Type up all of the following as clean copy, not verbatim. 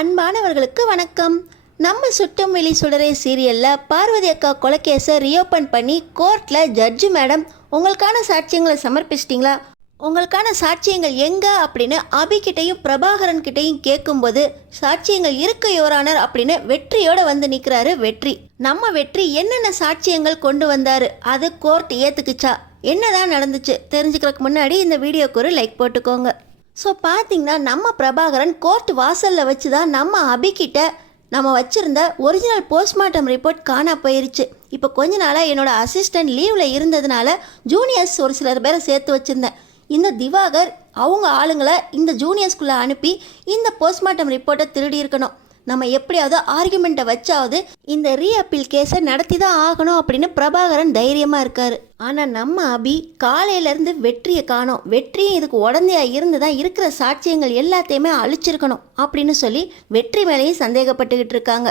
அன்பானவர்களுக்கு வணக்கம். நம்ம சுட்டும் வெளி சுடரே சீரியலில் பார்வதி அக்கா கொலைக்கேஸை ரீஓப்பன் பண்ணி கோர்ட்டில் ஜட்ஜு மேடம் உங்களுக்கான சாட்சியங்களை சமர்ப்பிச்சிட்டிங்களா, உங்களுக்கான சாட்சியங்கள் எங்கே அப்படின்னு அபிகிட்டையும் பிரபாகரன் கிட்டையும் கேட்கும்போது சாட்சியங்கள் இருக்கு யுவரானர் அப்படின்னு வெற்றியோட வந்து நிற்கிறாரு வெற்றி. நம்ம வெற்றி என்னென்ன சாட்சியங்கள் கொண்டு வந்தாரு, அது கோர்ட் ஏற்றுக்குச்சா, என்னதான் நடந்துச்சு தெரிஞ்சுக்கிறதுக்கு முன்னாடி இந்த வீடியோக்கு ஒரு லைக் போட்டுக்கோங்க. ஸோ பார்த்தீங்கன்னா நம்ம பிரபாகரன் கோர்ட் வாசலில் வச்சு தான் நம்ம அபிகிட்ட நம்ம வச்சுருந்த ஒரிஜினல் போஸ்ட்மார்ட்டம் ரிப்போர்ட் காணா போயிருச்சு. இப்போ கொஞ்ச நாளாக என்னோடய அசிஸ்டன்ட் லீவில் இருந்ததுனால ஜூனியர்ஸ் ஒரு சிலர் பேரை சேர்த்து வச்சுருந்தேன். இந்த திவாகர் அவங்க ஆளுங்களை இந்த ஜூனியர்ஸ்குள்ளே அனுப்பி இந்த போஸ்ட்மார்ட்டம் ரிப்போர்ட்டை திருடி இருக்கணும். நம்ம எப்படியாவது ஆர்குமெண்ட்டை வச்சாவது இந்த ரீஅப்பீல் கேஸை நடத்தி தான் ஆகணும் அப்படின்னு பிரபாகரன் தைரியமாக இருக்கார். ஆனால் நம்ம அபி காலையிலேருந்து வெற்றியை காணோம், வெற்றியும் இதுக்கு உடந்தையாக இருந்து தான் இருக்கிற சாட்சியங்கள் எல்லாத்தையுமே அழிச்சிருக்கணும் அப்படின்னு சொல்லி வெற்றி மேலேயும் சந்தேகப்பட்டுக்கிட்டு இருக்காங்க.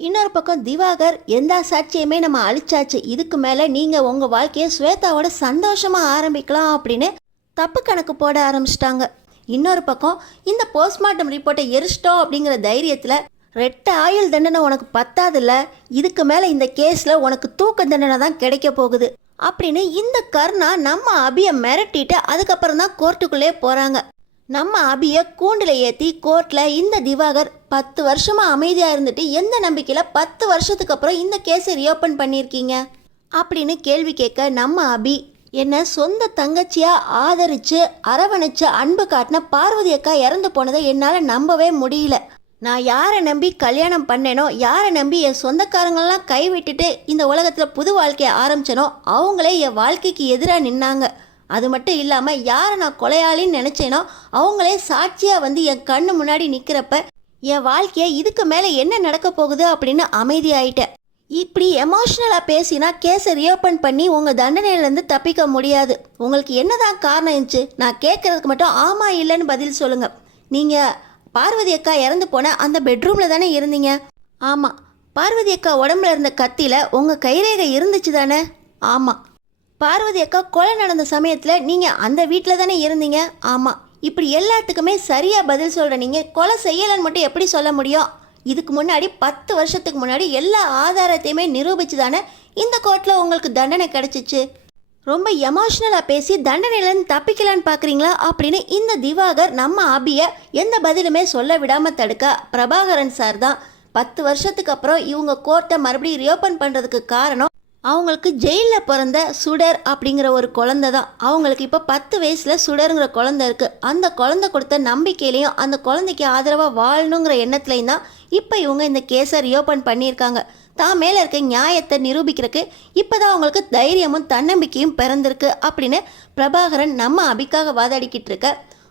இன்னொரு பக்கம் திவாகர் எந்த சாட்சியுமே நம்ம அழிச்சாச்சு, இதுக்கு மேலே நீங்கள் உங்கள் வாழ்க்கையை ஸ்வேதாவோட சந்தோஷமாக ஆரம்பிக்கலாம் அப்படின்னு தப்பு கணக்கு போட ஆரம்பிச்சிட்டாங்க. இன்னொரு பக்கம் இந்த போஸ்ட்மார்ட்டம் ரிப்போர்ட்டை எரிச்சிட்டோம் அப்படிங்கிற தைரியத்தில் ரெட்ட ஆயுள் தண்டனை உனக்கு பத்தாதில்ல, இதுக்கு மேலே இந்த கேஸில் உனக்கு தூக்க தண்டனை தான் கிடைக்க போகுது அப்படின்னு இந்த கர்ணா நம்ம அபியை மிரட்டிட்டு அதுக்கப்புறம் தான் கோர்ட்டுக்குள்ளே போகிறாங்க. நம்ம அபியை கூண்டில் ஏற்றி கோர்ட்டில் இந்த திவாகர் 10 வருஷமாக அமைதியாக இருந்துட்டு எந்த நம்பிக்கையில் 10 வருஷத்துக்கு அப்புறம் இந்த கேஸை ரீஓப்பன் பண்ணியிருக்கீங்க அப்படின்னு கேள்வி கேட்க நம்ம அபி என்னை சொந்த தங்கச்சியாக ஆதரித்து அரவணைச்சு அன்பு காட்டின பார்வதி அக்கா இறந்து போனதை என்னால் நம்பவே முடியல. நான் யாரை நம்பி கல்யாணம் பண்ணேனோ, யாரை நம்பி என் சொந்தக்காரங்களெலாம் கைவிட்டுட்டு இந்த உலகத்தில் புது வாழ்க்கையை ஆரம்பித்தனோ அவங்களே என் வாழ்க்கைக்கு எதிராக நின்னாங்க. அது மட்டும் இல்லாமல் யாரை நான் கொலையாளின்னு நினச்சேனோ அவங்களே சாட்சியாக வந்து என் கண்ணு முன்னாடி நிற்கிறப்ப என் வாழ்க்கையை இதுக்கு மேலே என்ன நடக்க போகுது அப்படின்னு அமைதியாயிட்டேன். இப்படி எமோஷ்னலாக பேசினா கேஸை ரீஓப்பன் பண்ணி உங்கள் தண்டனையிலேருந்து தப்பிக்க முடியாது. உங்களுக்கு என்னதான் காரணம் இருந்துச்சு, நான் கேட்குறதுக்கு மட்டும் ஆமாம் இல்லைன்னு பதில் சொல்லுங்கள். நீங்கள் பார்வதி அக்கா இறந்து போன அந்த பெட்ரூமில் தானே இருந்தீங்க? ஆமாம். பார்வதி அக்கா உடம்புல இருந்த கத்தியில் உங்கள் கைரேகை இருந்துச்சு தானே? ஆமாம். பார்வதி அக்கா கொலை நடந்த சமயத்தில் நீங்கள் அந்த வீட்டில் தானே இருந்தீங்க? ஆமாம். இப்படி எல்லாத்துக்குமே சரியாக பதில் சொல்கிற நீங்கள் கொலை செய்யலைன்னு மட்டும் எப்படி சொல்ல முடியும்? இதுக்கு முன்னாடி 10 வருஷத்துக்கு முன்னாடி எல்லா ஆதாரத்தையுமே நிரூபிச்சு தானே இந்த கோர்ட்டில் உங்களுக்கு தண்டனை கிடச்சிச்சு. ரொம்ப எமோஷ்னலாக பேசி தண்டனையிலேருந்து தப்பிக்கலான்னு பார்க்குறீங்களா அப்படின்னு இந்த திவாகர் நம்ம அபியை எந்த பதிலுமே சொல்ல விடாமல் தடுக்க பிரபாகரன் சார் தான் 10 வருஷத்துக்கு அப்புறம் இவங்க கோர்ட்டை மறுபடியும் ரீஓப்பன் பண்ணுறதுக்கு காரணம் அவங்களுக்கு ஜெயிலில் பிறந்த சுடர் அப்படிங்கிற ஒரு குழந்தை தான். அவங்களுக்கு இப்போ 10 வயசில் சுடருங்கிற குழந்தை இருக்குது. அந்த குழந்தை கொடுத்த நம்பிக்கையிலையும் அந்த குழந்தைக்கு ஆதரவாக வாழணுங்கிற எண்ணத்துலையும் தான் இப்போ இவங்க இந்த கேஸை ரீஓப்பன் பண்ணியிருக்காங்க. தான் மேலே இருக்க நியாயத்தை நிரூபிக்கிறதுக்கு இப்போ தான் அவங்களுக்கு தைரியமும் தன்னம்பிக்கையும் பிறந்திருக்கு அப்படின்னு பிரபாகரன் நம்ம அபிக்காக வாதாடிக்கிட்டு இருக்க.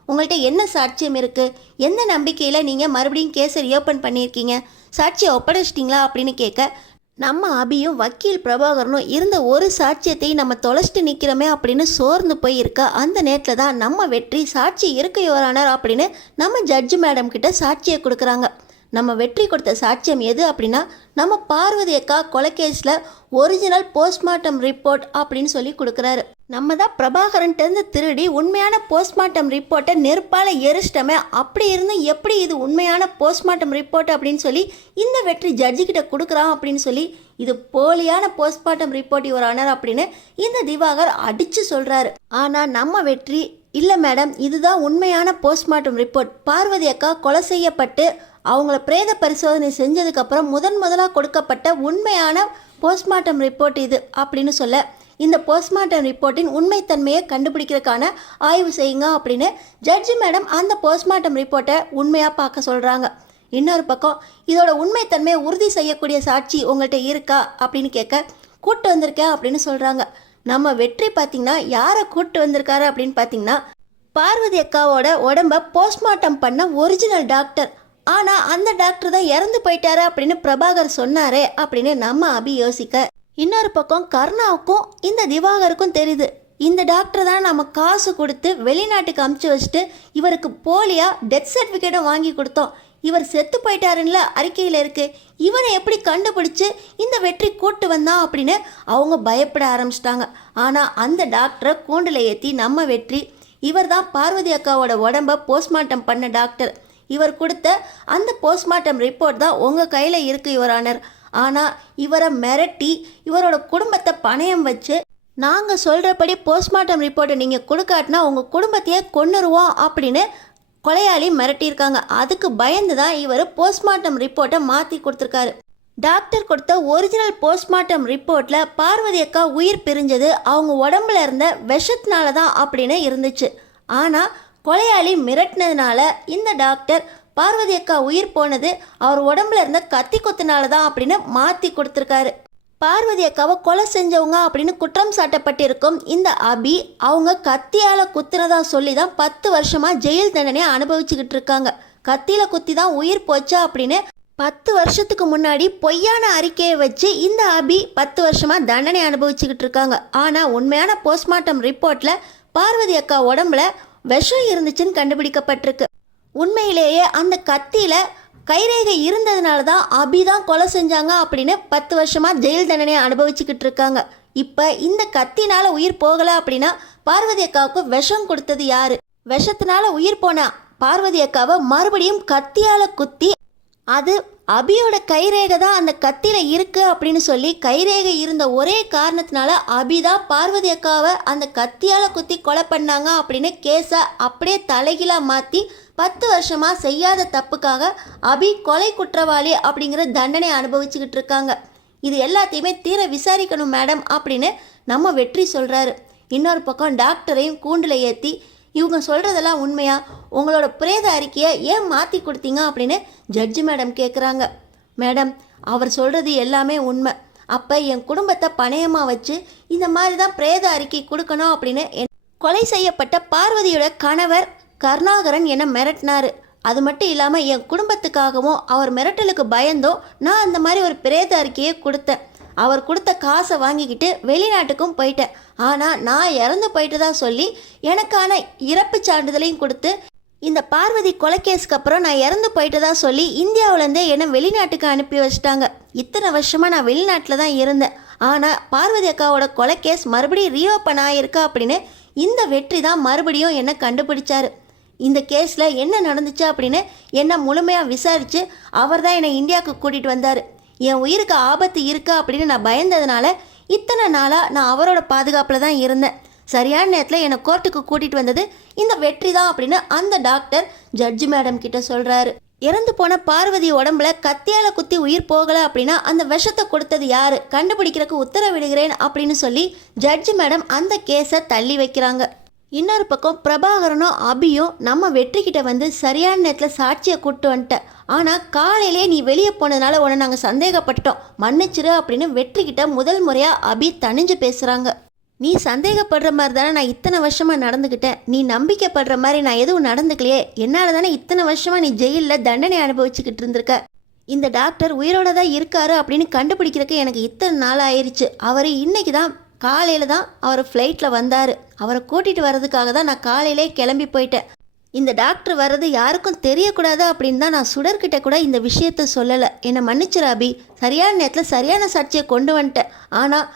உங்கள்கிட்ட என்ன சாட்சியம் இருக்குது, எந்த நம்பிக்கையில் நீங்கள் மறுபடியும் கேஸை ரீஓப்பன் பண்ணியிருக்கீங்க, சாட்சியை ஒப்படைச்சிட்டிங்களா அப்படின்னு கேட்க நம்ம அபியும் வக்கீல் பிரபாகரனும் இருந்த ஒரு சாட்சியத்தையும் நம்ம தொலைச்சிட்டு நிற்கிறோமே அப்படின்னு சோர்ந்து போயிருக்க. அந்த நேரத்தில் தான் நம்ம வெற்றி சாட்சி இருக்கு யுவரானர் அப்படின்னு நம்ம ஜட்ஜு மேடம் கிட்ட சாட்சியை கொடுக்குறாங்க. நம்ம வெற்றி கொடுத்த சாட்சியம் எது அப்படின்னா நம்ம பார்வதி அக்கா கொலைகேஸில் ஒரிஜினல் போஸ்ட்மார்ட்டம் ரிப்போர்ட் அப்படின்னு சொல்லி கொடுக்குறாரு. நம்ம தான் பிரபாகரன்ட்டேருந்து திருடி உண்மையான போஸ்ட்மார்ட்டம் ரிப்போர்ட்டை நெருப்பால் எரிச்சிட்டோமே, அப்படி இருந்தும் எப்படி இது உண்மையான போஸ்ட்மார்ட்டம் ரிப்போர்ட் அப்படின்னு சொல்லி இந்த வெற்றி ஜட்ஜிக்கிட்ட கொடுக்குறான் அப்படின்னு சொல்லி இது போலியான போஸ்ட்மார்ட்டம் ரிப்போர்ட் யுவரானர் அப்படின்னு இந்த திவாகர் அடித்து சொல்கிறாரு. ஆனால் நம்ம வெற்றி இல்லை மேடம், இதுதான் உண்மையான போஸ்ட்மார்ட்டம் ரிப்போர்ட். பார்வதி அக்கா கொலை செய்யப்பட்டு அவங்கள பிரேத பரிசோதனை செஞ்சதுக்கப்புறம் முதலாக கொடுக்கப்பட்ட உண்மையான போஸ்ட்மார்ட்டம் ரிப்போர்ட் இது அப்படின்னு சொல்ல இந்த போஸ்ட்மார்ட்டம் ரிப்போர்ட்டின் உண்மைத்தன்மையை கண்டுபிடிக்கிறதுக்கான ஆய்வு செய்யுங்க அப்படின்னு ஜட்ஜி மேடம் அந்த போஸ்ட்மார்ட்டம் ரிப்போர்ட்டை உண்மையாக பார்க்க சொல்கிறாங்க. இன்னொரு பக்கம் இதோட உண்மைத்தன்மையை உறுதி செய்யக்கூடிய சாட்சி உங்கள்கிட்ட இருக்கா அப்படின்னு கேட்க கூட்டு வந்திருக்கேன் அப்படின்னு சொல்கிறாங்க. நம்ம வெற்றி பார்த்திங்கன்னா யாரை கூட்டு வந்திருக்காரு அப்படின்னு பார்த்தீங்கன்னா பார்வதி அக்காவோட உடம்பை போஸ்ட்மார்ட்டம் பண்ண ஒரிஜினல் டாக்டர். ஆனால் அந்த டாக்டர் தான் இறந்து போயிட்டாரு அப்படின்னு பிரபாகர் சொன்னாரே அப்படின்னு நம்ம அபி யோசிக்க. இன்னொரு பக்கம் கர்ணாவுக்கும் இந்த திவாகருக்கும் தெரியுது இந்த டாக்டர் தான் நம்ம காசு கொடுத்து வெளிநாட்டுக்கு அமுச்சு வச்சுட்டு இவருக்கு போலியாக டெத் சர்டிஃபிகேட்டும் வாங்கி கொடுத்தோம், இவர் செத்து போயிட்டாருன்னு அறிக்கையில் இருக்குது, இவனை எப்படி கண்டுபிடிச்சு இந்த வெற்றி கூட்டு வந்தான் அப்படின்னு அவங்க பயப்பட ஆரம்பிச்சிட்டாங்க. ஆனால் அந்த டாக்டரை கூண்டில் ஏற்றி நம்ம வெற்றி இவர் தான் பார்வதி அக்காவோட உடம்பை போஸ்ட்மார்ட்டம் பண்ண டாக்டர், இவர் கொடுத்த அந்த போஸ்ட்மார்ட்டம் ரிப்போர்ட் தான் உங்கள் கையில் இருக்குது யுவர் ஆனர். ஆனால் இவரை மிரட்டி இவரோட குடும்பத்தை பணயம் வச்சு நாங்கள் சொல்கிறபடி போஸ்ட்மார்ட்டம் ரிப்போர்ட்டை நீங்கள் கொடுக்காட்டினா உங்கள் குடும்பத்தையே கொன்னுருவோம் அப்படின்னு கொலையாளி மிரட்டியிருக்காங்க. அதுக்கு பயந்து தான் இவர் போஸ்ட்மார்ட்டம் ரிப்போர்ட்டை மாற்றி கொடுத்துருக்காரு. டாக்டர் கொடுத்த ஒரிஜினல் போஸ்ட்மார்ட்டம் ரிப்போர்ட்டில் பார்வதி அக்கா உயிர் பிரிஞ்சது அவங்க உடம்புல இருந்த விஷத்தினால தான் அப்படின்னு இருந்துச்சு. ஆனால் கொலையாளி மிரட்டினதுனால இந்த டாக்டர் பார்வதி அக்கா உயிர் போனது அவர் உடம்புல இருந்த கத்தி கொத்தினால தான் அப்படின்னு மாற்றி கொடுத்துருக்காரு. பார்வதி அக்காவை கொலை செஞ்சவங்க அப்படின்னு குற்றம் சாட்டப்பட்டிருக்கும் இந்த அபி அவங்க கத்தியால் குத்துனதா சொல்லி தான் 10 வருஷமாக ஜெயில் தண்டனையை அனுபவிச்சுக்கிட்டு இருக்காங்க. கத்தியில் குத்தி தான் உயிர் போச்சா அப்படின்னு 10 வருஷத்துக்கு முன்னாடி பொய்யான அறிக்கையை வச்சு இந்த அபி 10 வருஷமாக தண்டனை அனுபவிச்சுக்கிட்டு இருக்காங்க. ஆனால் உண்மையான போஸ்ட்மார்ட்டம் ரிப்போர்ட்டில் பார்வதி அக்கா உடம்புல விஷம் இருந்துச்சுன்னு கண்டுபிடிக்கப்பட்டிருக்கு. உண்மையிலேயே அந்த கத்தியில் கைரேகை இருந்ததுனால தான் அபி தான் கொலை செஞ்சாங்க அப்படின்னு 10 வருஷமாக ஜெயில் தண்டனையை அனுபவிச்சுக்கிட்டு இருக்காங்க. இப்போ இந்த கத்தினால் உயிர் போகலை அப்படின்னா பார்வதி அக்காவுக்கு விஷம் கொடுத்தது யார்? விஷத்தினால உயிர் போன பார்வதி அக்காவை மறுபடியும் கத்தியால் குத்தி அது அபியோட கைரேகை தான் அந்த கத்தியில் இருக்குது அப்படின்னு சொல்லி கைரேகை இருந்த ஒரே காரணத்தினால அபி தான் பார்வதி அக்காவை அந்த கத்தியால் குத்தி கொலை பண்ணாங்க அப்படின்னு கேஸை அப்படியே தலைகீழாக மாற்றி 10 வருஷமாக செய்யாத தப்புக்காக அபி கொலை குற்றவாளி அப்படிங்கிற தண்டனை அனுபவிச்சுக்கிட்டு இருக்காங்க. இது எல்லாத்தையுமே தீர விசாரிக்கணும் மேடம் அப்படின்னு நம்ம வெற்றி சொல்கிறாரு. இன்னொரு பக்கம் டாக்டரையும் கூண்டில் ஏற்றி இவங்க சொல்கிறதெல்லாம் உண்மையா, உங்களோட பிரேத அறிக்கையை ஏன் மாற்றி கொடுத்தீங்க அப்படின்னு ஜட்ஜி மேடம் கேட்குறாங்க. மேடம், அவர் சொல்கிறது எல்லாமே உண்மை. அப்போ என் குடும்பத்தை பணயமாக வச்சு இந்த மாதிரி தான் பிரேத அறிக்கை கொடுக்கணும் அப்படின்னு கொலை செய்யப்பட்ட பார்வதியோட கணவர் கருணாகரன் என்னை மிரட்டினார். அது மட்டும் இல்லாமல் என் குடும்பத்துக்காகவும் அவர் மிரட்டலுக்கு பயந்தோம் நான் அந்த மாதிரி ஒரு பிரேத அறிக்கையை கொடுத்தேன். அவர் கொடுத்த காசை வாங்கிக்கிட்டு வெளிநாட்டுக்கும் போயிட்டேன். ஆனால் நான் இறந்து போயிட்டதா சொல்லி எனக்கான இறப்பு சான்றிதழையும் கொடுத்து இந்த பார்வதி கொலைக்கேஸ்க்கு அப்புறம் நான் இறந்து போயிட்டதா சொல்லி இந்தியாவிலேருந்தே என்னை வெளிநாட்டுக்கு அனுப்பி வச்சிட்டாங்க. இத்தனை வருஷமாக நான் வெளிநாட்டில் தான் இருந்தேன். ஆனால் பார்வதி அக்காவோட கொலைக்கேஸ் மறுபடியும் ரீஓப்பன் ஆகியிருக்கா அப்படின்னு இந்த வெற்றி தான் மறுபடியும் என்னை கண்டுபிடிச்சாரு. இந்த கேஸில் என்ன நடந்துச்சு அப்படின்னு என்னை முழுமையாக விசாரித்து அவர் தான் என்னை இந்தியாவுக்கு கூட்டிகிட்டு வந்தார். என் உயிருக்கு ஆபத்து இருக்கா அப்படின்னு நான் பயந்ததுனால இத்தனை நாளாக நான் அவரோட பாதுகாப்பில் தான் இருந்தேன். சரியான நேரத்தில் என்னை கோர்ட்டுக்கு கூட்டிகிட்டு வந்தது இந்த வெற்றி தான் அப்படின்னு அந்த டாக்டர் ஜட்ஜி மேடம் கிட்ட சொல்கிறாரு. இறந்து போன பார்வதி உடம்புல கத்தியால் குத்தி உயிர் போகலை அப்படின்னா அந்த விஷத்தை கொடுத்தது யார் கண்டுபிடிக்கிறதுக்கு உத்தரவிடுகிறேன் அப்படின்னு சொல்லி ஜட்ஜி மேடம் அந்த கேஸை தள்ளி வைக்கிறாங்க. இன்னொரு பக்கம் பிரபாகரனும் அபியும் நம்ம வெற்றிக்கிட்ட வந்து சரியான நேரத்தில் சாட்சியை கூப்பிட்டு வந்துட்டேன். ஆனால் காலையிலே நீ வெளியே போனதுனால உன்னை நாங்கள் சந்தேகப்பட்டுட்டோம், மன்னிச்சிரு அப்படின்னு வெற்றிக்கிட்ட முதல் முறையாக அபி தணிஞ்சு பேசுகிறாங்க. நீ சந்தேகப்படுற மாதிரி தானே நான் இத்தனை வருஷமாக நடந்துக்கிட்டேன், நீ நம்பிக்கைப்படுற மாதிரி நான் எதுவும் நடந்துக்கலையே, என்னால் தானே இத்தனை வருஷமாக நீ ஜெயிலில் தண்டனை அனுபவிச்சுக்கிட்டு இருந்திருக்க. இந்த டாக்டர் உயிரோட தான் இருக்காரு அப்படின்னு கண்டுபிடிக்கிறதுக்கு எனக்கு இத்தனை நாள் ஆயிடுச்சு. அவர் இன்னைக்கு தான் காலையில் தான் அவர் ஃப்ளைட்டில் வந்தார். அவரை கூட்டிகிட்டு வர்றதுக்காக தான் நான் காலையிலே கிளம்பி போயிட்டேன். இந்த டாக்டர் வர்றது யாருக்கும் தெரியக்கூடாது அப்படின்னு தான் நான் சுடர்கிட்ட கூட இந்த விஷயத்த சொல்லலை. என்னை மன்னிச்சிரு அபி, சரியான நேரத்தில் சரியான சாட்சியை கொண்டு வந்துட்டேன். ஆனால்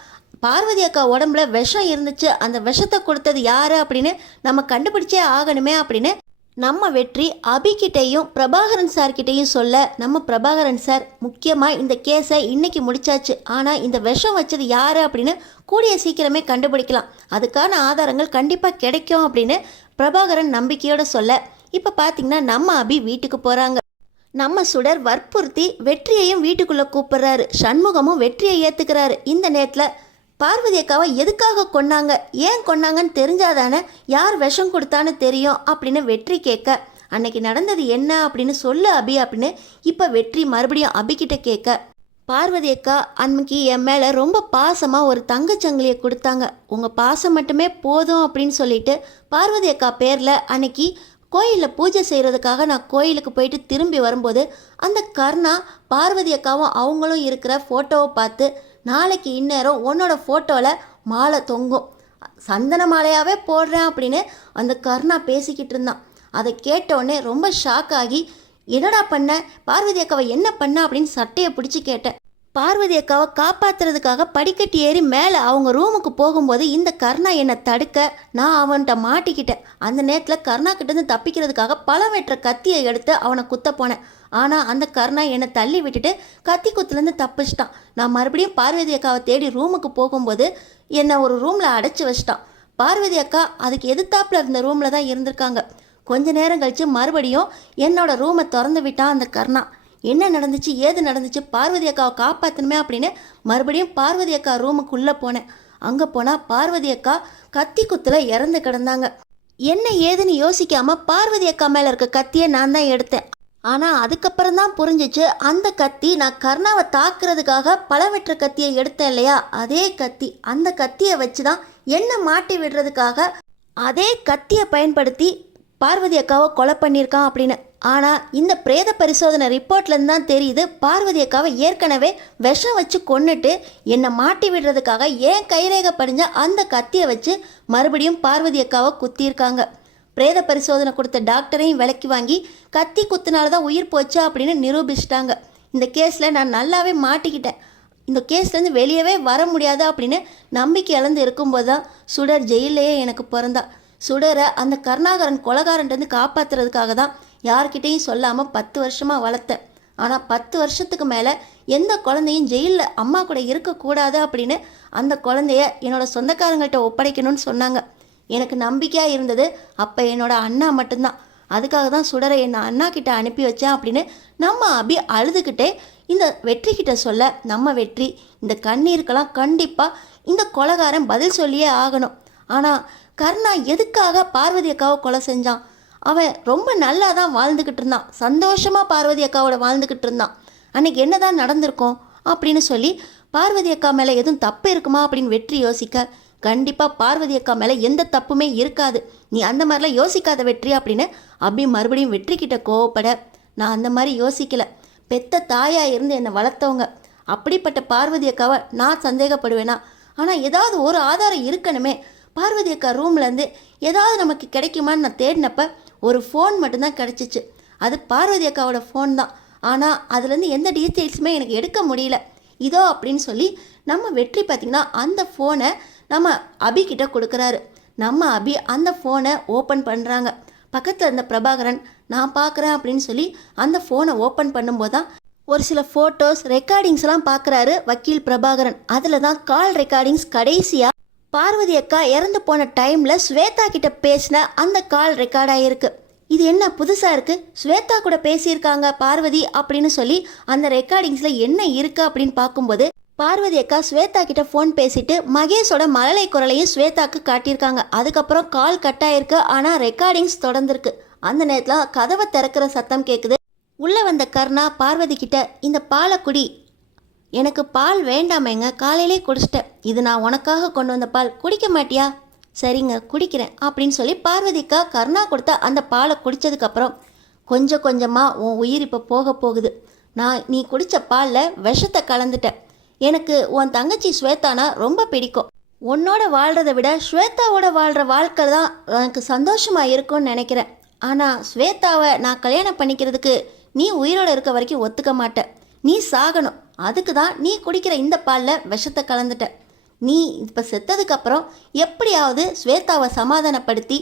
பார்வதி அக்கா உடம்புல விஷம் இருந்துச்சு, அந்த விஷத்தை கொடுத்தது யார் அப்படின்னு நம்ம கண்டுபிடிச்சே ஆகணுமே அப்படின்னு நம்ம வெற்றி அபிகிட்டையும் பிரபாகரன் சார்கிட்டையும் சொல்ல, நம்ம பிரபாகரன் சார் முக்கியமாக இந்த கேஸை இன்னைக்கு முடிச்சாச்சு, ஆனால் இந்த விஷம் வச்சது யார் அப்படின்னு கூடிய சீக்கிரமே கண்டுபிடிக்கலாம், அதுக்கான ஆதாரங்கள் கண்டிப்பாக கிடைக்கும் அப்படின்னு பிரபாகரன் நம்பிக்கையோடு சொல்ல, இப்போ பார்த்திங்கன்னா நம்ம அபி வீட்டுக்கு போகிறாங்க. நம்ம சுடர் வற்புறுத்தி வெற்றியையும் வீட்டுக்குள்ளே கூப்பிடுறாரு. சண்முகமும் வெற்றியை ஏற்றுக்கிறாரு. இந்த நேரத்தில் பார்வதி அக்காவை எதுக்காக கொன்னாங்க, ஏன் கொன்னாங்கன்னு தெரிஞ்சாதானே யார் விஷம் கொடுத்தான்னு தெரியும் அப்படின்னு வெற்றி கேட்க, அன்னைக்கு நடந்தது என்ன அப்படின்னு சொல்லு அபி அப்படின்னு இப்போ வெற்றி மறுபடியும் அபிகிட்ட கேட்க, பார்வதி அக்கா அன்னைக்கு என் மேலே ரொம்ப பாசமாக ஒரு தங்கச்சங்கிலியை கொடுத்தாங்க, உங்கள் பாசம் மட்டுமே போதும் அப்படின்னு சொல்லிட்டு பார்வதி அக்கா பேரில் அன்னைக்கு கோயிலில் பூஜை செய்கிறதுக்காக நான் கோயிலுக்கு போயிட்டு திரும்பி வரும்போது அந்த கர்ணா பார்வதி அக்காவும் அவங்களும் இருக்கிற ஃபோட்டோவை பார்த்து, நாளைக்கு இந்நேரம் உன்னோட ஃபோட்டோவில் மாலை தொங்கும், சந்தன மாலையாகவே போடுறேன் அப்படின்னு அந்த கர்ணா பேசிக்கிட்டு இருந்தான். அதை கேட்டோடனே ரொம்ப ஷாக் ஆகி, என்னடா பண்ண, பார்வதி அக்காவை என்ன பண்ண அப்படின்னு சட்டையை பிடிச்சி கேட்டேன். பார்வதி அக்காவை காப்பாத்துறதுக்காக படிக்கட்டு ஏறி மேலே அவங்க ரூமுக்கு போகும்போது இந்த கர்ணா என்னை தடுக்க நான் அவன்கிட்ட மாட்டிக்கிட்டேன். அந்த நேரத்தில் கர்ணா கிட்டேருந்து தப்பிக்கிறதுக்காக பழம் வெட்டுற கத்தியை எடுத்து அவனை குத்த போனேன். ஆனால் அந்த கர்ணா என்னை தள்ளி விட்டுட்டு கத்தி குத்துலேருந்து தப்பிச்சிட்டான். நான் மறுபடியும் பார்வதி அக்காவை தேடி ரூமுக்கு போகும்போது என்னை ஒரு ரூமில் அடைச்சி வச்சிட்டான். பார்வதி அக்கா அதுக்கு எதிர்த்தாப்புல இருந்த ரூமில் தான் இருந்திருக்காங்க. கொஞ்ச நேரம் கழித்து மறுபடியும் என்னோட ரூமை திறந்து விட்டான் அந்த கர்ணா. என்ன நடந்துச்சு, ஏது நடந்துச்சு, பார்வதி அக்காவை காப்பாற்றணுமே அப்படின்னு மறுபடியும் பார்வதி அக்கா ரூமுக்குள்ளே போனேன். அங்கே போனால் பார்வதி அக்கா கத்தி குத்தில் இறந்து கிடந்தாங்க. என்ன ஏதுன்னு யோசிக்காமல் பார்வதி அக்கா மேலே இருக்க கத்தியை நான் தான் எடுத்தேன். ஆனால் அதுக்கப்புறம் தான் புரிஞ்சிச்சு, அந்த கத்தி நான் கர்ணாவை தாக்குறதுக்காக பழவெற்ற கத்தியை எடுத்தேன் இல்லையா, அதே கத்தி. அந்த கத்தியை வச்சு தான் என்ன மாட்டி விடுறதுக்காக அதே கத்தியை பயன்படுத்தி பார்வதி அக்காவை கொலை பண்ணியிருக்கான் அப்படின்னு. ஆனால் இந்த பிரேத பரிசோதனை ரிப்போர்ட்லேருந்து தான் தெரியுது, பார்வதி அக்காவை ஏற்கனவே விஷம் வச்சு கொன்னுட்டு என்னை மாட்டி விடுறதுக்காக ஏன் கைரேகை படிஞ்ச அந்த கத்தியை வச்சு மறுபடியும் பார்வதி அக்காவை குத்தியிருக்காங்க. பிரேத பரிசோதனை கொடுத்த டாக்டரையும் விலக்கி வாங்கி கத்தி குத்தினால தான் உயிர் போச்சு அப்படின்னு நிரூபிச்சிட்டாங்க. இந்த கேஸில் நான் நல்லாவே மாட்டிக்கிட்டேன். இந்த கேஸ்லேருந்து வெளியவே வர முடியாது அப்படின்னு நம்பிக்கை இழந்து இருக்கும்போது தான் சுடர் ஜெயிலையே எனக்கு பிறந்தா. சுடரை அந்த கருணாகரன் கொலைகாரன்ட்டு காப்பாற்றுறதுக்காக தான் யார்கிட்டையும் சொல்லாமல் 10 வருஷமாக வளர்த்தேன். ஆனால் 10 வருஷத்துக்கு மேலே எந்த குழந்தையும் ஜெயிலில் அம்மா கூட இருக்கக்கூடாது அப்படின்னு அந்த குழந்தைய என்னோடய சொந்தக்காரங்கள்ட்ட ஒப்படைக்கணும்னு சொன்னாங்க. எனக்கு நம்பிக்கையாக இருந்தது அப்போ என்னோடய அண்ணா மட்டும்தான். அதுக்காக தான் சுடரை என்னை அண்ணா கிட்ட அனுப்பி வச்சேன் அப்படின்னு நம்ம அபி அழுதுகிட்டே இந்த வெற்றி கிட்ட சொல்ல, நம்ம வெற்றி இந்த கண்ணீருக்கெல்லாம் கண்டிப்பாக இந்த கொலைகாரன் பதில் சொல்லியே ஆகணும். ஆனால் கர்ணா எதுக்காக பார்வதி அக்காவை கொலை செஞ்சான்? அவன் ரொம்ப நல்லா தான் வாழ்ந்துக்கிட்டு இருந்தான், சந்தோஷமாக பார்வதி அக்காவோட வாழ்ந்துக்கிட்டு இருந்தான். அன்னைக்கு என்ன தான் நடந்திருக்கோம் அப்படின்னு சொல்லி பார்வதி அக்கா மேலே எதுவும் தப்பு இருக்குமா அப்படின்னு வெற்றி யோசிக்க, கண்டிப்பாக பார்வதி அக்கா மேலே எந்த தப்புமே இருக்காது, நீ அந்த மாதிரிலாம் யோசிக்காத வெற்றி அப்படின்னு அபி மறுபடியும் வெற்றி கிட்ட கோவப்பட, நான் அந்த மாதிரி யோசிக்கலை, பெத்த தாயாக இருந்து என்னை வளர்த்தவங்க, அப்படிப்பட்ட பார்வதி அக்காவை நான் சந்தேகப்படுவேனா? ஆனால் ஏதாவது ஒரு ஆதாரம் இருக்கணுமே. பார்வதி அக்கா ரூம்லேருந்து ஏதாவது நமக்கு கிடைக்குமான்னு நான் தேடினப்ப ஒரு ஃபோன் மட்டும்தான் கிடச்சிச்சு. அது பார்வதி அக்காவோட ஃபோன் தான். ஆனால் அதுலேருந்து எந்த டீட்டெயில்ஸுமே எனக்கு எடுக்க முடியல. இதோ அப்படின்னு சொல்லி நம்ம வெற்றி பார்த்திங்கன்னா அந்த ஃபோனை நம்ம அபிகிட்ட கொடுக்குறாரு. நம்ம அபி அந்த ஃபோனை ஓப்பன் பண்ணுறாங்க. பக்கத்தில் இருந்த பிரபாகரன் நான் பார்க்குறேன் அப்படின்னு சொல்லி அந்த ஃபோனை ஓப்பன் பண்ணும்போது தான் ஒரு சில ஃபோட்டோஸ் ரெக்கார்டிங்ஸ்லாம் பார்க்குறாரு வக்கீல் பிரபாகரன். அதில் தான் கால் ரெக்கார்டிங்ஸ் கடைசியாக பார்வதி அக்கா இறந்து போன டைமில் ஸ்வேதா கிட்ட பேசின அந்த கால் ரெக்கார்ட் ஆகிருக்கு. இது என்ன புதுசாக இருக்குது, ஸ்வேதா கூட பேசியிருக்காங்க பார்வதி அப்படின்னு சொல்லி அந்த ரெக்கார்டிங்ஸில் என்ன இருக்குது அப்படின்னு பார்க்கும்போது பார்வதி அக்கா ஸ்வேதா கிட்ட ஃபோன் பேசிட்டு மகேஷோட மழலை குரலையும் ஸ்வேதாக்கு காட்டியிருக்காங்க. அதுக்கப்புறம் கால் கட் ஆயிருக்கு, ஆனால் ரெக்கார்டிங்ஸ் தொடர்ந்துருக்கு. அந்த நேரத்தில் கதவை திறக்கிற சத்தம் கேட்குது. உள்ளே வந்த கர்ணா பார்வதி கிட்ட, இந்த பாலை குடி, எனக்கு பால் வேண்டாமேங்க, காலையிலே குடிச்சிட்டேன், இது நான் உனக்காக கொண்டு வந்த பால், குடிக்க மாட்டியா? சரிங்க குடிக்கிறேன் அப்படின்னு சொல்லி பார்வதிக்கா கர்ணா கொடுத்த அந்த பாலை குடித்ததுக்கப்புறம், கொஞ்சம் கொஞ்சமாக உன் உயிர் இப்போ போக போகுது, நீ குடித்த பாலில் விஷத்தை கலந்துட்டேன், எனக்கு உன் தங்கச்சி ஸ்வேதானா ரொம்ப பிடிக்கும், உன்னோட வாழ்கிறத விட ஸ்வேதாவோட வாழ்கிற வாழ்க்கை தான் எனக்கு சந்தோஷமாக இருக்கும்னு நினைக்கிறேன். ஆனால் ஸ்வேதாவை நான் கல்யாணம் பண்ணிக்கிறதுக்கு நீ உயிரோடு இருக்க வரைக்கும் ஒத்துக்க மாட்டேன், நீ சாகணும், அதுக்கு தான் நீ குடிக்கிற இந்த பாலில் விஷத்தை கலந்துட்ட. நீ இப்போ செத்ததுக்கப்புறம் எப்படியாவது ஸ்வேதாவை சமாதானப்படுத்தி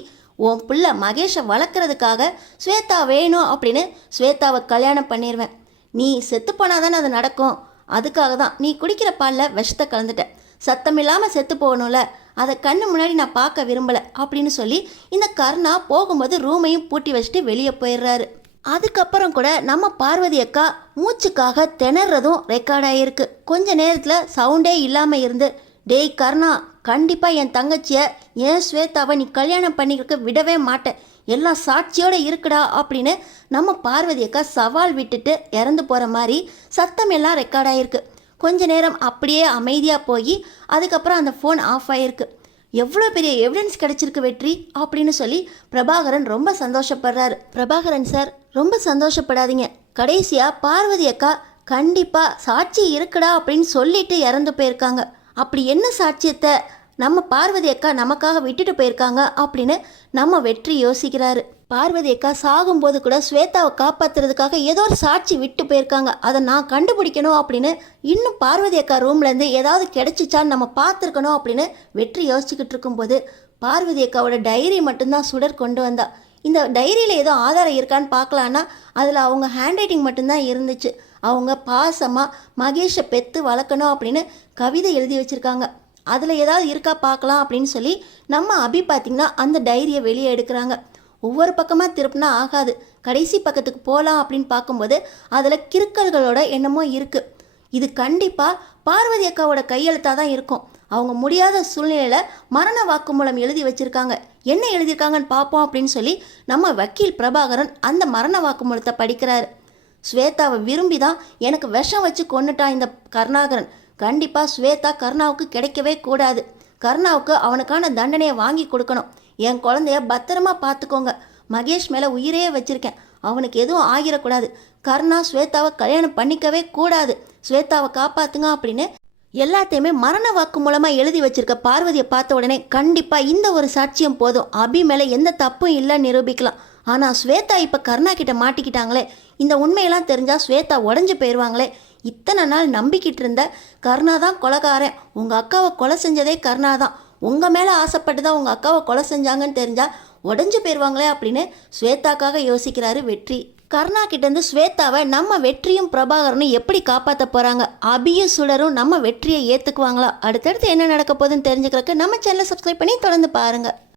உன் பிள்ளை மகேஷை வளர்க்குறதுக்காக ஸ்வேதா வேணும் அப்படின்னு ஸ்வேதாவை கல்யாணம் பண்ணிடுவேன். நீ செத்து போனால் தானே அது நடக்கும், அதுக்காக தான் நீ குடிக்கிற பாலில் விஷத்தை கலந்துட்ட, சத்தம் இல்லாமல் செத்து போகணும்ல, அதை கண்ணு முன்னாடி நான் பார்க்க விரும்பலை அப்படின்னு சொல்லி இந்த கர்ணா போகும்போது ரூமையும் பூட்டி வச்சுட்டு வெளியே போயிடுறாரு. அதுக்கப்புறம் கூட நம்ம பார்வதி அக்கா மூச்சுக்காக திணறதும் ரெக்கார்ட் ஆகிருக்கு. கொஞ்ச நேரத்தில் சவுண்டே இல்லாமல் இருந்து, டேய் கர்ணா, கண்டிப்பாக என் தங்கச்சியை ஏன் ஸ்வேதாவை நீ கல்யாணம் பண்ணிக்க விடவே மாட்டேன், எல்லாம் சாட்சியோடு இருக்குடா அப்படின்னு நம்ம பார்வதி அக்கா சவால் விட்டுட்டு இறந்து போகிற மாதிரி சத்தம் எல்லாம் ரெக்கார்ட் ஆகிருக்கு. கொஞ்ச நேரம் அப்படியே அமைதியாக போய் அதுக்கப்புறம் அந்த ஃபோன் ஆஃப் ஆகிருக்கு. எவ்வளோ பெரிய எவிடன்ஸ் கிடச்சிருக்கு வெற்றி அப்படின்னு சொல்லி பிரபாகரன் ரொம்ப சந்தோஷப்படுறாரு. பிரபாகரன் சார் ரொம்ப சந்தோஷப்படாதீங்க, கடைசியாக பார்வதி அக்கா கண்டிப்பாக சாட்சி இருக்குடா அப்படின்னு சொல்லிட்டு இறந்து போயிருக்காங்க. அப்படி என்ன சாட்சியத்தை நம்ம பார்வதி அக்கா நமக்காக விட்டுட்டு போயிருக்காங்க அப்படின்னு நம்ம வெற்றி யோசிக்கிறாரு. பார்வதி அக்கா சாகும்போது கூட ஸ்வேதாவை காப்பாத்துறதுக்காக ஏதோ ஒரு சாட்சி விட்டு போயிருக்காங்க, அதை நான் கண்டுபிடிக்கணும் அப்படின்னு இன்னும் பார்வதி அக்கா ரூம்லேருந்து ஏதாவது கிடைச்சிச்சான்னு நம்ம பார்த்துருக்கணும் அப்படின்னு வெற்றி யோசிச்சுக்கிட்டு இருக்கும்போது பார்வதி அக்காவோட டைரி மட்டும்தான் சுடர் கொண்டு வந்தா. இந்த டைரியில் ஏதோ ஆதாரம் இருக்கான்னு பார்க்கலான்னா அதில் அவங்க ஹேண்ட் ரைட்டிங் மட்டும்தான் இருந்துச்சு. அவங்க பாசமாக மகேஷை பெற்று வளர்க்கணும் அப்படின்னு கவிதை எழுதி வச்சுருக்காங்க. அதில் ஏதாவது இருக்கா பார்க்கலாம் அப்படின்னு சொல்லி நம்ம அபி பார்த்திங்கன்னா அந்த டைரியை வெளியே எடுக்கிறாங்க. ஒவ்வொரு பக்கமாக திருப்பினா ஆகாது, கடைசி பக்கத்துக்கு போகலாம் அப்படின்னு பார்க்கும்போது அதில் கிறுக்கல்களோட என்னமோ இருக்குது. இது கண்டிப்பாக பார்வதி அக்காவோட கையெழுத்தாக தான் இருக்கும். அவங்க முடியாத சூழ்நிலையில் மரண வாக்குமூலம் எழுதி வச்சுருக்காங்க. என்ன எழுதியிருக்காங்கன்னு பார்ப்போம் அப்படின்னு சொல்லி நம்ம வக்கீல் பிரபாகரன் அந்த மரண வாக்குமூலத்தை படிக்கிறாரு. ஸ்வேதாவை விரும்பி தான் எனக்கு விஷம் வச்சு கொண்டுட்டான் இந்த கருணாகரன். கண்டிப்பாக ஸ்வேதா கருணாவுக்கு கிடைக்கவே கூடாது. கருணாவுக்கு அவனுக்கான தண்டனையை வாங்கி கொடுக்கணும். என் குழந்தைய பத்திரமா பார்த்துக்கோங்க. மகேஷ் மேலே உயிரையே வச்சுருக்கேன், அவனுக்கு எதுவும் ஆகிடக்கூடாது. கருணா ஸ்வேதாவை கல்யாணம் பண்ணிக்கவே கூடாது, ஸ்வேதாவை காப்பாற்றுங்க அப்படின்னு எல்லாத்தையுமே மரண வாக்கு மூலமாக எழுதி வச்சிருக்க பார்வதியை பார்த்த உடனே கண்டிப்பாக இந்த ஒரு சாட்சியம் போதும், அபி மேலே எந்த தப்பும் இல்லைன்னு நிரூபிக்கலாம். ஆனால் ஸ்வேதா இப்போ கருணா கிட்ட மாட்டிக்கிட்டாங்களே, இந்த உண்மையெல்லாம் தெரிஞ்சால் ஸ்வேதா உடஞ்சி போயிடுவாங்களே. இத்தனை நாள் நம்பிக்கிட்டு இருந்த கருணா தான் கொலைகாரன், உங்கள் அக்காவை கொலை செஞ்சதே கருணா தான், உங்கள் மேலே ஆசைப்பட்டு தான் உங்கள் அக்காவை கொலை செஞ்சாங்கன்னு தெரிஞ்சால் உடஞ்சி போயிடுவாங்களே அப்படின்னு ஸ்வேதாக்காக யோசிக்கிறாரு வெற்றி. கருணா கிட்டேருந்து ஸ்வேதாவை நம்ம வெற்றியும் பிரபாகரனும் எப்படி காப்பாற்ற போகிறாங்க, அபியும் சுடரும் நம்ம வெற்றியை ஏற்றுக்குவாங்களா, அடுத்தடுத்து என்ன நடக்க போகுதுன்னு தெரிஞ்சுக்கிறதுக்கு நம்ம சேனலை சப்ஸ்கிரைப் பண்ணி தொடர்ந்து பாருங்கள்.